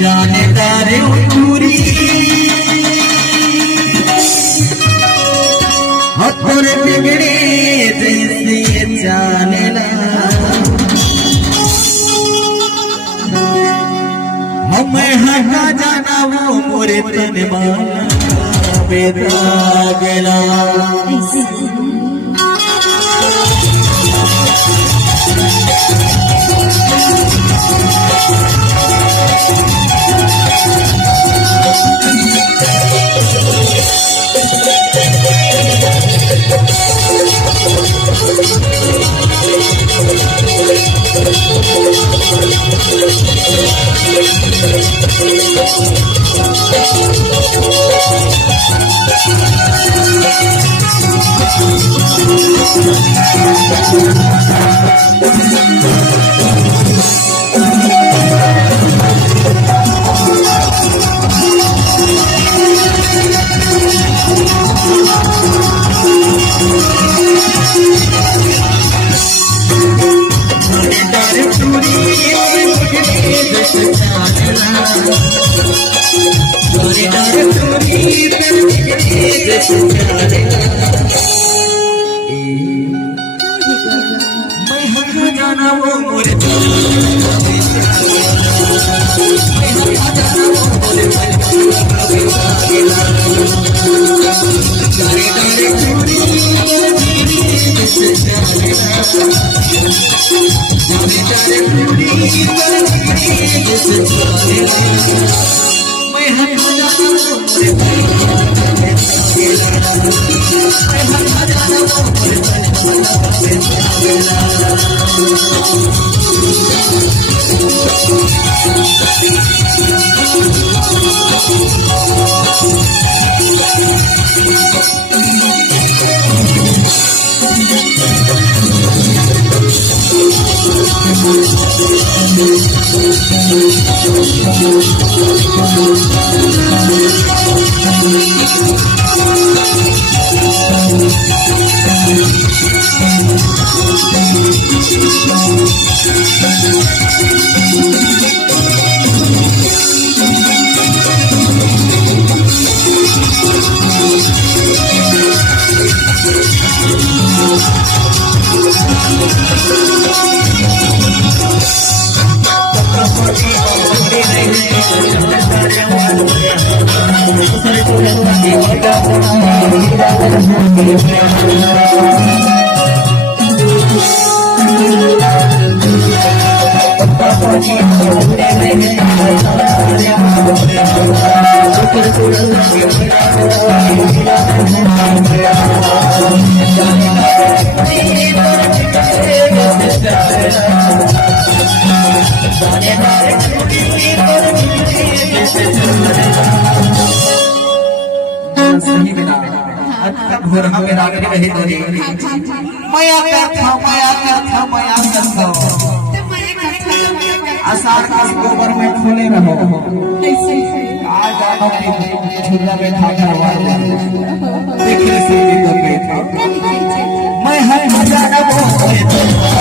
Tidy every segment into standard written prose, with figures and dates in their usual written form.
जानेदार पूरी हथोरे बिगड़े जैसे जानेला हमें हटा जाना वो मोरे तन माना बेदा गेला जाना वो मोरे घोरहा में रागनी वही धरी माया करथा आषाढ़ का गोबर में फूले रहो आज जानो कि झूला में ठाकर वाले देखिए सीधी तो बैठा मैं है मजाना वो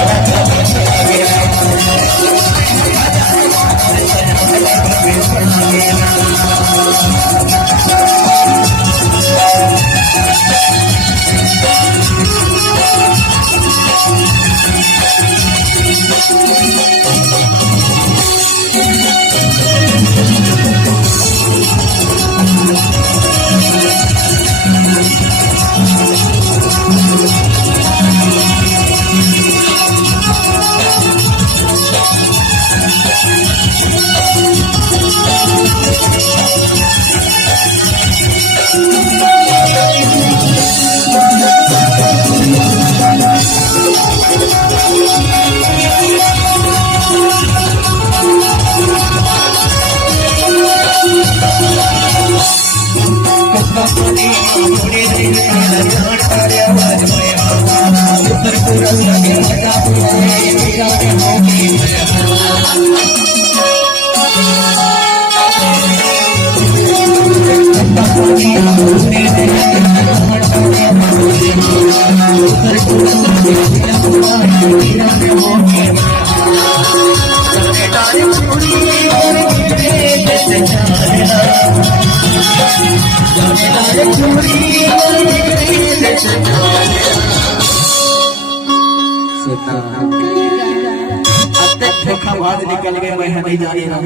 धोखाबाज निकल गए, मैं नहीं जाने रहा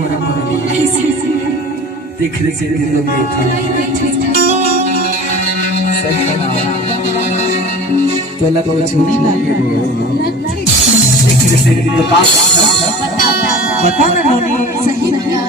देख से दिल में था तो लगा छोड़ी ना देख से दिल में बात बता ना